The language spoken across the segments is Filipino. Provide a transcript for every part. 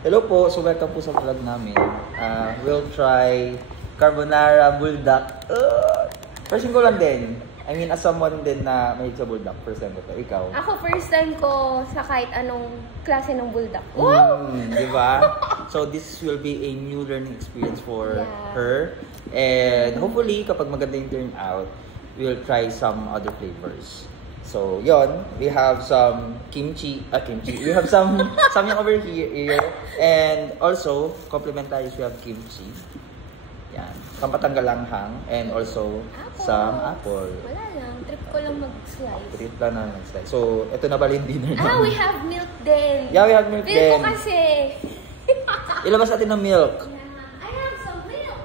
Hello po, so welcome po sa vlog namin. We'll try carbonara buldak. First ko lang din. I mean, as someone din na may sa buldak, first time ko to. Ikaw? Ako, first time ko sa kahit anong klase ng buldak. Wow! Diba? So, this will be a new learning experience for her. And hopefully, kapag maganda yung turn out, we'll try some other flavors. So, yon, we have some kimchi. We have some something over here. And also, complementaries, we have kimchi. Yan. Pampatanggal langhang. And also, some apple. Wala lang. Trip ko lang mag-slice. Trip lang na mag-slice. So, ito na bali yung dinner namin. We have milk din. Yeah, we have milk din. Feel ko kasi. Ilabas natin ng milk. I have some milk.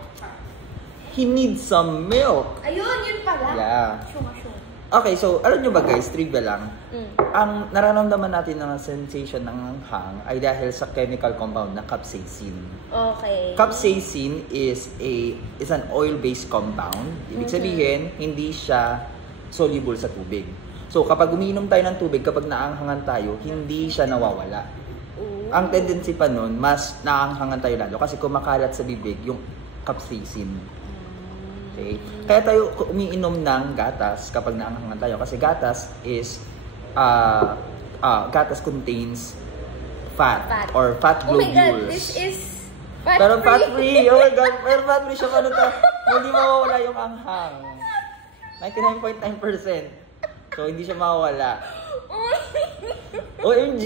He needs some milk. Ayun, yun pala. Yeah. Shuma. Okay, so alam nyo ba guys, trivia lang. Ang nararamdaman natin ng sensation ng anghang ay dahil sa chemical compound na capsaicin. Okay. Capsaicin is an oil-based compound. Ibig sabihin, hindi siya soluble sa tubig. So kapag umiinom tayo ng tubig, kapag naanghangan tayo, hindi siya nawawala. Ang tendency pa nun, mas naanghangan tayo lalo kasi kumakalat sa bibig yung capsaicin. Okay. Kaya tayo umiinom ng gatas kapag naanghangan tayo kasi gatas is gatas contains fat or fat globules. Oh my God, this is fat pero free. Fat free. Oh my God, pero fat free siya paano to? Hindi mawawala yung anghang. 99.9%. So hindi siya mawawala. OMG!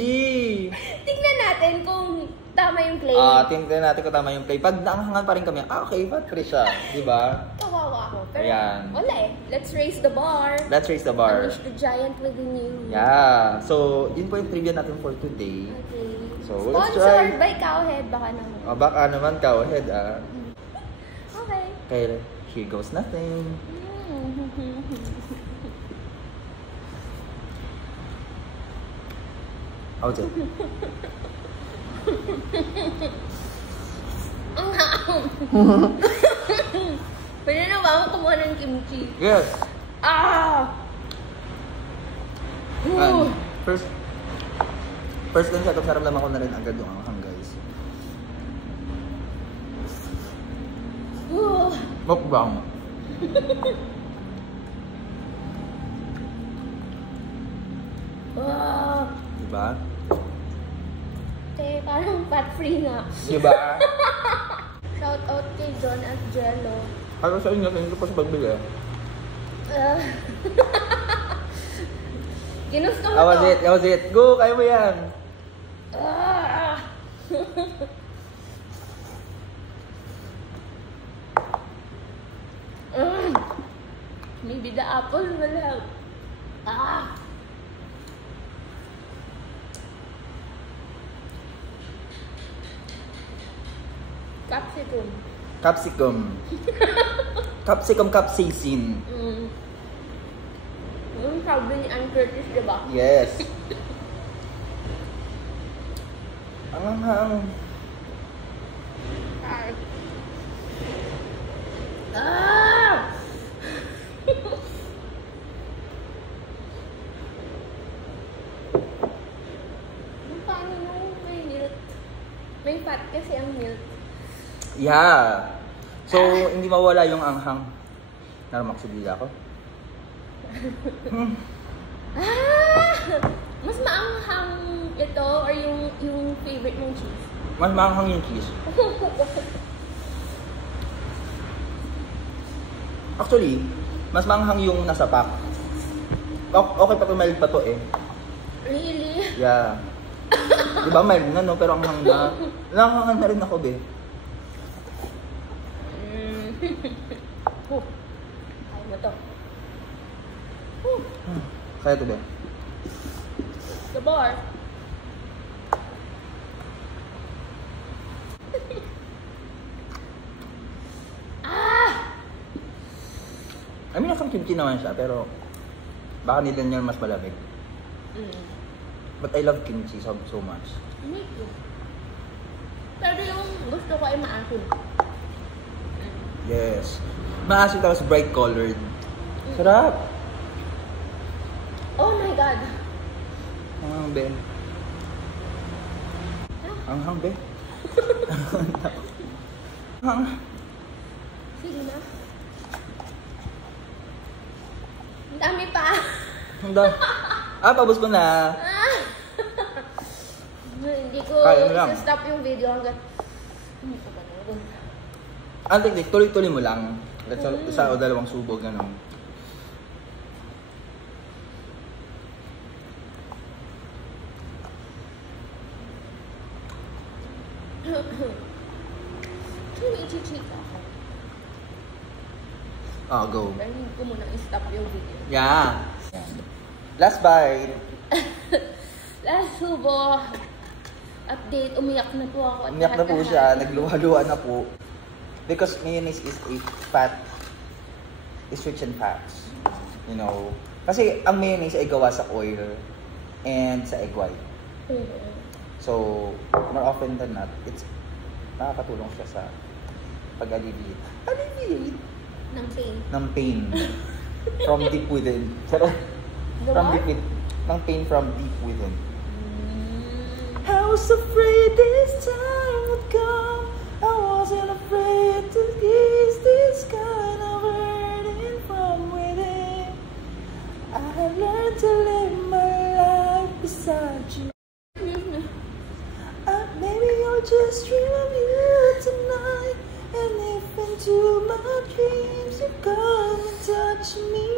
Tingnan natin kung tama yung play. Tingnan natin kung tama yung play. Pag naanghangan pa rin kami, okay, fat free siya. Diba? Kawawa ako. Pero ayan. Wala eh. Let's raise the bar. Let's raise the bar. Unleash the giant within you. Yeah. So, yun po yung trivia natin for today. Okay. So, let's Sponsored try. by Cowhead. Baka naman. Baka naman, Cowhead Okay. Okay, here goes nothing. How's it? Ang haam. Pwede na ba ako kumuha ng kimchi? Yes. First din siya, sarap naman ko na rin agad yung anghang, guys. Mukbang. Diba? Parang fat free na. Diba? Shout out kay John at Jello. Ano sa inyo, hindi ko pa sa pagbili. Ginusto mo That was it. Go, kaya mo yan. Maybe the apple will help. Capsicum. Yung sabi ni Ann Curtis, diba? Yes. Ang anghang. Paano nung may milk? May fat kasi ang milk. Yeah. So, hindi mawala yung anghang. Naramaksubila ako. Mas maanghang ito or yung favorite mong cheese? Mas maanghang yung cheese. Actually, mas maanghang yung nasa pack. Okay pa ito, mild pa to eh. Really? Yeah. Diba mild na no? Pero ang hang na. Nakakahan na rin ako be. Ay mo to. Kaya ito be. The bar. I mean, nakang kimchi naman siya, pero baka nila niya mas malamig. But I love kimchi so much. Me too. Pero yung gusto ko ay maasim. Yes. Maasim tapos bright colored. Sarap! Oh my God! Ang hang be. Ang hang be. Sige na. Ang dami pa. Paubos ko na. Hindi ko stop yung video hanggang... Ang teknik, tuloy-tuloy mo lang. Isa o dalawang subog, gano'n. Ichichika ako. Go. Pero hindi ko muna i-stop yung video. Yeah. Last bite. Last subo. Update. Umiyak na po ako. Umiyak na po siya. Nagluha-luha na po. Because mayonnaise is a fat. Is rich in fats. You know. Kasi ang mayonnaise ay gawa sa oil and sa egg white. So, more often than not, it's nakakatulong siya sa pag-alleviate. Ng pain. From deep within. Ng pain from deep within. I was afraid this time would come. I wasn't afraid to ease this kind of hurting from within. I have learned to live my life beside you. Maybe I'll just dream of you tonight. And if into my dreams you come and touch me,